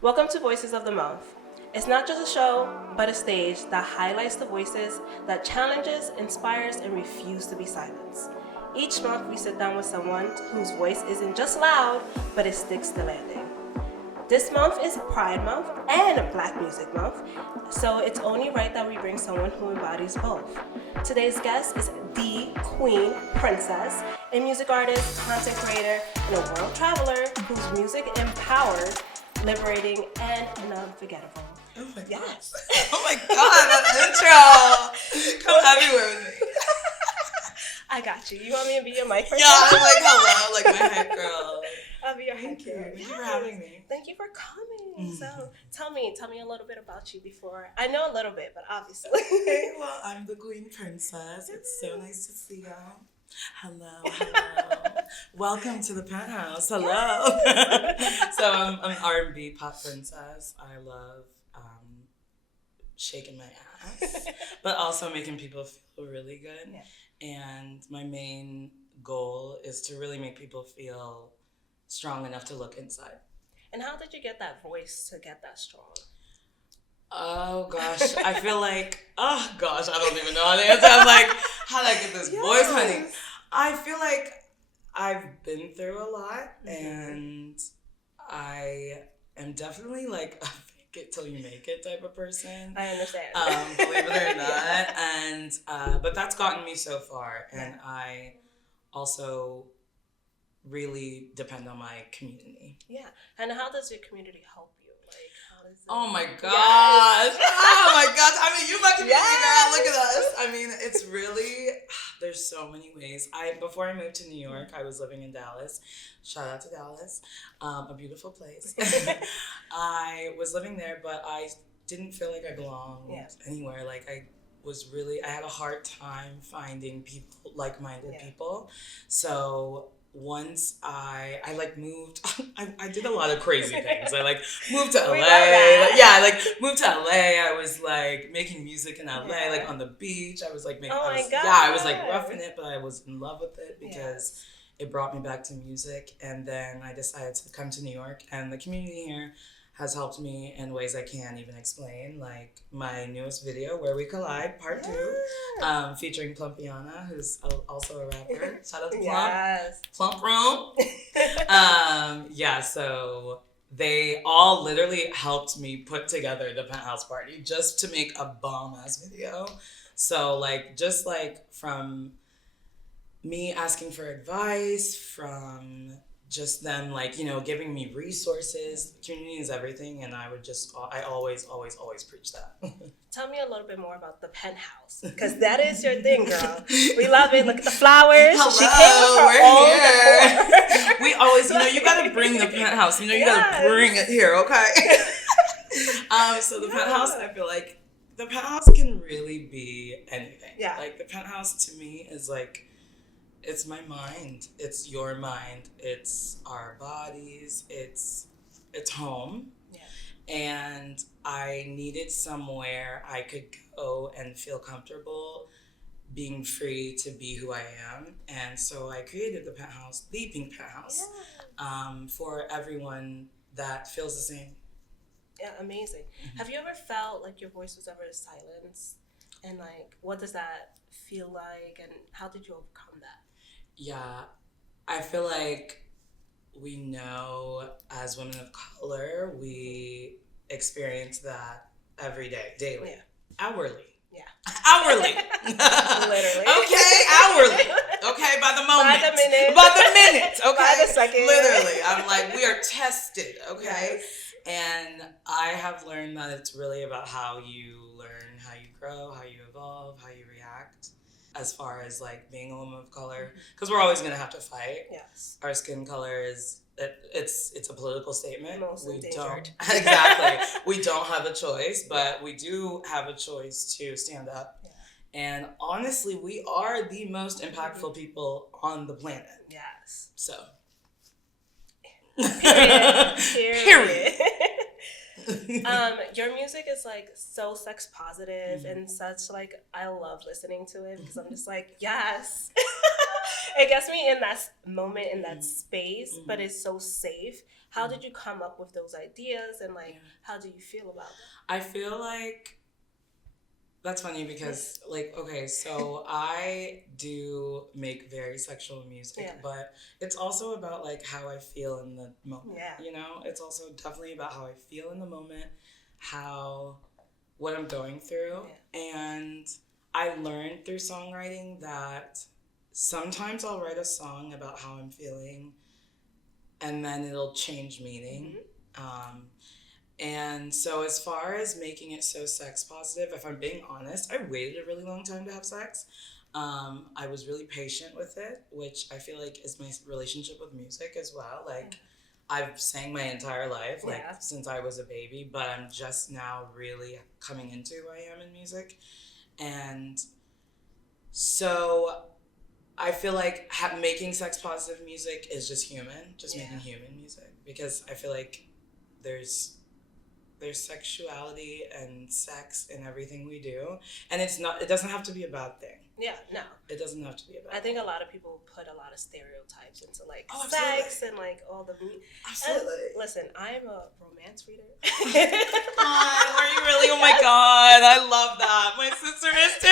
Welcome to Voices of the Month. It's not just a show, but a stage that highlights the voices that challenges, inspires, and refuse to be silenced. Each month, we sit down with someone whose voice isn't just loud, but it sticks the landing. This month is Pride Month and Black Music Month, so it's only right that we bring someone who embodies both. Today's guest is the Queen Princess, a music artist, content creator, and a world traveler whose music empowers, liberating, and unforgettable. Oh my god. Yes. Oh my god, that intro. Come everywhere with me. I got you. You want me to be your mic person? Yeah, I'm like, hello, like my head girl. I'll be your head Thank you. girl. Thank you for having me. Thank you for coming. So tell me a little bit about you before. I know a little bit, but obviously. Okay, well, I'm the Queen Princess. It's so nice to see you. Hello. Welcome to the Penthouse. Hello. So I'm an R&B pop princess. I love shaking my ass, but also making people feel really good. Yeah. And my main goal is to really make people feel strong enough to look inside. And how did you get that voice to get that strong? Oh gosh, I feel like, I don't even know how to answer. I'm like, how did I get this voice, honey? I feel like I've been through a lot, and I am definitely like a fake it till you make it type of person. I understand. Believe it or not. And but that's gotten me so far, and I also really depend on my community. Yeah. And how does your community help you? Like, how does it... Oh my gosh. Yes. Oh my gosh. I mean, you my community Yes. girl. Look at us. I mean, it's really, there's so many ways. Before I moved to New York, I was living in Dallas. Shout out to Dallas. A beautiful place. I was living there, but I didn't feel like I belonged anywhere. Like I had a hard time finding people, like-minded people. So once I moved, I did a lot of crazy things. I moved to LA. Moved to LA. I was making music in LA, on the beach. I was making, I was roughing it, but I was in love with it because it brought me back to music. And then I decided to come to New York, and the community here has helped me in ways I can't even explain. Like my newest video, Where We Collide, Part 2, featuring Plumpiana, who's also a rapper. Shout out to Plump Room. So they all literally helped me put together the Penthouse party just to make a bomb-ass video. So from me asking for advice, from just them giving me resources. Community is everything, and I always preach that. Tell me a little bit more about the Penthouse, because that is your thing, girl. We love it. Look at the flowers. Hello, she came with her own decor. We always, you gotta bring the Penthouse. You gotta bring it here, okay? So the Penthouse, I feel like the Penthouse can really be anything. Yeah. The Penthouse to me is it's my mind. It's your mind. It's our bodies. It's home. Yeah. And I needed somewhere I could go and feel comfortable being free to be who I am. And so I created the Penthouse, the Pink Penthouse, for everyone that feels the same. Yeah, amazing. Mm-hmm. Have you ever felt like your voice was ever silenced? And what does that feel like? And how did you overcome that? Yeah, I feel like we know as women of color, we experience that every day, daily, hourly. Yeah. Hourly. Literally. Okay, hourly. Okay, by the moment. By the minute. By the minute, okay? By the second. Literally. I'm we are tested, okay? Yes. And I have learned that it's really about how you learn, how you grow, how you evolve, how you react. As far as being a woman of color, because we're always gonna have to fight. Yes. Our skin color it's a political statement. Most endangered. Exactly. We don't have a choice, but we do have a choice to stand up. Yeah. And honestly, we are the most impactful people on the planet. Yes. So. Period. Your music is so sex positive and such I love listening to it because I'm just yes. It gets me in that moment, in that space, but it's so safe. How did you come up with those ideas, and like, how do you feel about them? I feel like that's funny because, like, okay, so I do make very sexual music, but it's also about, like, how I feel in the moment, you know? It's also definitely about how I feel in the moment, what I'm going through, and I learned through songwriting that sometimes I'll write a song about how I'm feeling, and then it'll change meaning. And so as far as making it so sex positive, if I'm being honest, I waited a really long time to have sex. I was really patient with it, which I feel like is my relationship with music as well. Like, I've sang my entire life, like since I was a baby, but I'm just now really coming into who I am in music. And so I feel like making sex positive music is just human, making human music, because I feel like there's sexuality and sex in everything we do, and it doesn't have to be a bad thing. No, it doesn't have to be a bad thing. I think a lot of people put a lot of stereotypes into like sex and like all the absolutely. And listen, I'm a romance reader. Are you really? Oh my god, I love that. My sister is too.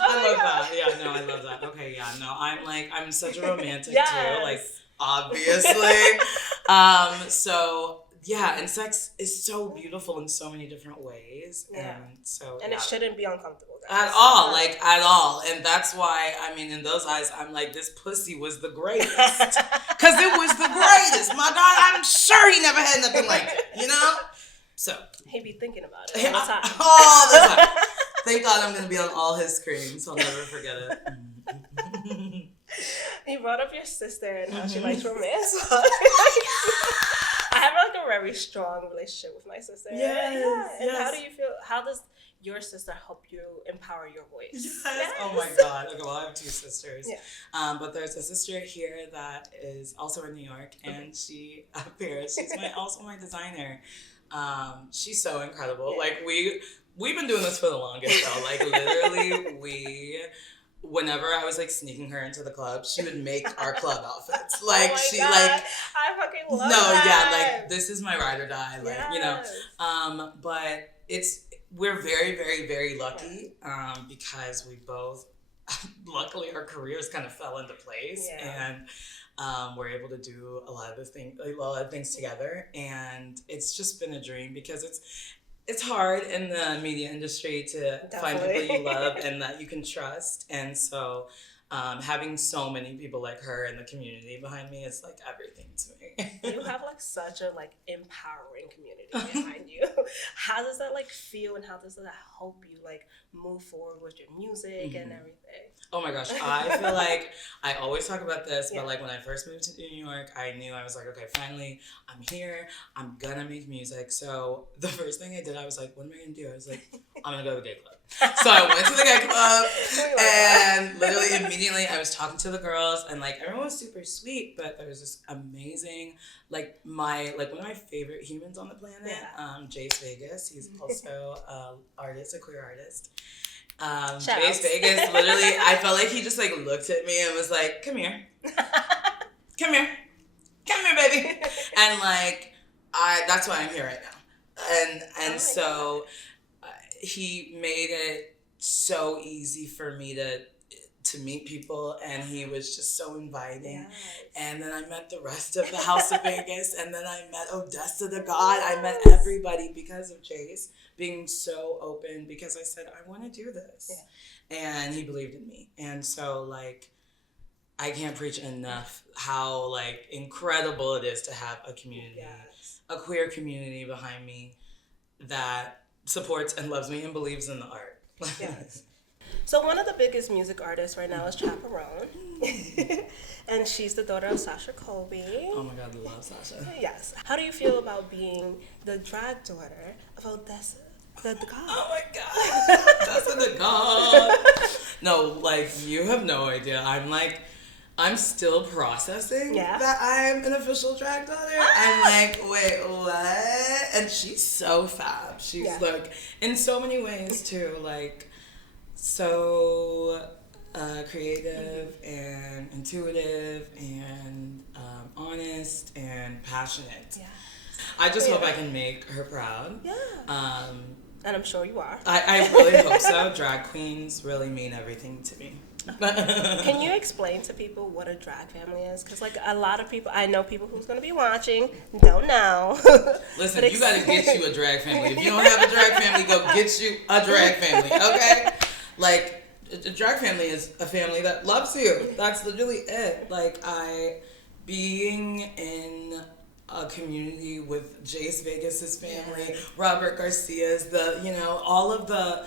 I love that. Yeah, no, I love that. Okay, yeah, no, I'm such a romantic too, like, obviously. So yeah, and sex is so beautiful in so many different ways, and it shouldn't be uncomfortable, guys. At all, and that's why, I mean, in those eyes, I'm like, this pussy was the greatest, because it was the greatest. My God, I'm sure he never had nothing like it, you know. So he be thinking about it all the time. All the time. Thank God I'm gonna be on all his screens. I'll never forget it. You brought up your sister and how she likes romance. I have like a very strong relationship with my sister. And how do you feel? How does your sister help you empower your voice? Yes. Oh my God. Okay, well, I have two sisters. But there's a sister here that is also in New York, and she appears. She's also my designer. She's so incredible. Like, we've been doing this for the longest though. Like, literally, whenever I was like sneaking her into the club, she would make our club outfits. Like, oh my she God. like I fucking love that. like, this is my ride or die. Like, you know. But we're very, very, very lucky because we both luckily our careers kind of fell into place, and we're able to do a lot of things together, and it's just been a dream because it's hard in the media industry to find people you love and that you can trust. And so having so many people like her in the community behind me is like everything to me. You have like such a like empowering community behind you. How does that like feel, and how does that help you like move forward with your music and everything? Oh my gosh, I feel like I always talk about this, but like when I first moved to New York, I knew I was like, okay, finally, I'm here. I'm gonna make music. So the first thing I did, I was like, what am I gonna do? I was like, I'm gonna go to the gay club. So I went to the gay club, and literally immediately I was talking to the girls, and like everyone was super sweet, but there was this amazing, like one of my favorite humans on the planet, Jace Vegas. He's also a queer artist. Jace Vegas, literally, I felt like he just like looked at me and was like, come here, baby. And like, that's why I'm here right now. And so he made it so easy for me to meet people, and he was just so inviting. And then I met the rest of the House of Vegas, and then I met Odessa the God. I met everybody because of Jace being so open, because I said, I want to do this. And he believed in me. And so like, I can't preach enough how like incredible it is to have a community, a queer community behind me that supports and loves me and believes in the art. So one of the biggest music artists right now is Chaperone. And she's the daughter of Sasha Colby. Oh my God, I love Sasha. Yes. How do you feel about being the drag daughter of Odessa the God? Oh my God, Odessa the God. No, like, you have no idea. I'm still processing that I'm an official drag daughter. I'm like, wait, what? And she's so fab. She's like, in so many ways too, like, so creative and intuitive and honest and passionate. Yeah. I just hope I can make her proud. Yeah. And I'm sure you are. I really hope so. Drag queens really mean everything to me. Can you explain to people what a drag family is? Because, like, a lot of people, I know people who's going to be watching, don't know. Listen, you got to get you a drag family. If you don't have a drag family, go get you a drag family, okay? Like, a drag family is a family that loves you. That's literally it. Like, being in a community with Jace Vegas's family, Robert Garcia's, all of the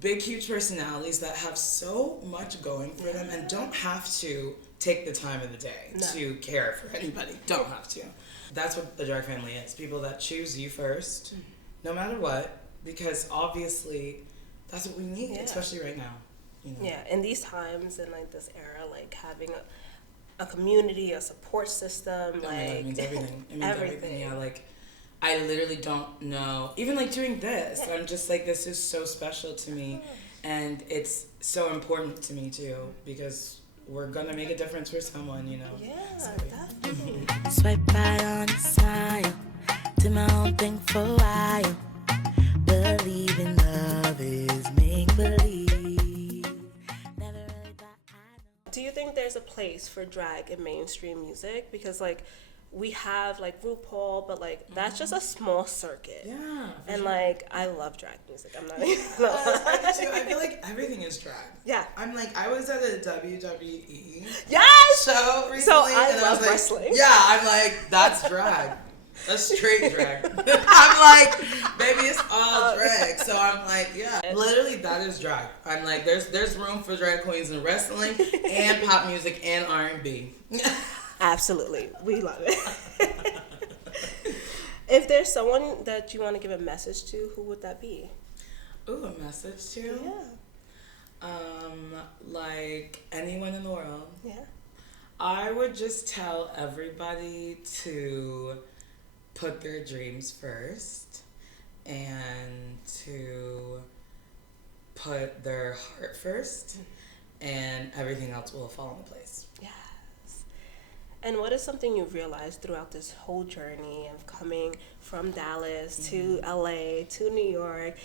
big, huge personalities that have so much going for them and don't have to take the time of the day to care for anybody. Don't have to. That's what the drag family is. People that choose you first, no matter what, because obviously that's what we need, especially right now. Yeah, in these times, in like this era, like having a community, a support system, it means everything. It means everything. Yeah, like I literally don't know. Even like doing this, I'm just like, this is so special to me, and it's so important to me too, because we're gonna make a difference for someone, Yeah, So, definitely. Swipe right on the smile. Do my own thing for a while. Believe in love is make believe. Never really thought I know. Do you think there's a place for drag in mainstream music? Because like we have like RuPaul, but like that's just a small circuit. Yeah. And like I love drag music. I'm not even gonna lie. I do too. I feel like everything is drag. Yeah. I'm like, I was at a WWE Yes. show recently. So I and love was like, wrestling. Yeah, I'm like, that's drag. That's straight drag. I'm like, baby, it's all drag. So I'm like, yeah, literally that is drag. I'm like, there's room for drag queens in wrestling and pop music and R&B. Absolutely. We love it. If there's someone that you want to give a message to, who would that be? Ooh, a message to? Yeah. Like anyone in the world. Yeah. I would just tell everybody to put their dreams first and to put their heart first, and everything else will fall into place. Yes. And what is something you've realized throughout this whole journey of coming from Dallas to LA to New York,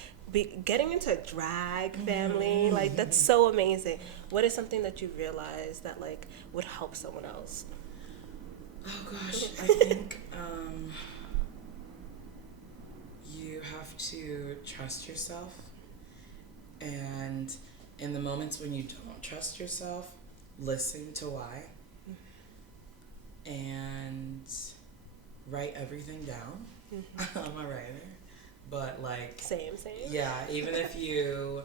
getting into a drag family? Like, that's so amazing. What is something that you realized that like would help someone else? Oh gosh, I think you have to trust yourself, and in the moments when you don't trust yourself, listen to why, and write everything down. I'm a writer, but like Same. yeah, even if you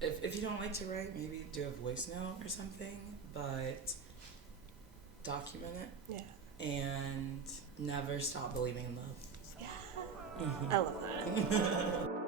don't like to write, maybe do a voice note or something, but document it. Yeah. And never stop believing in love. Yeah. I love that.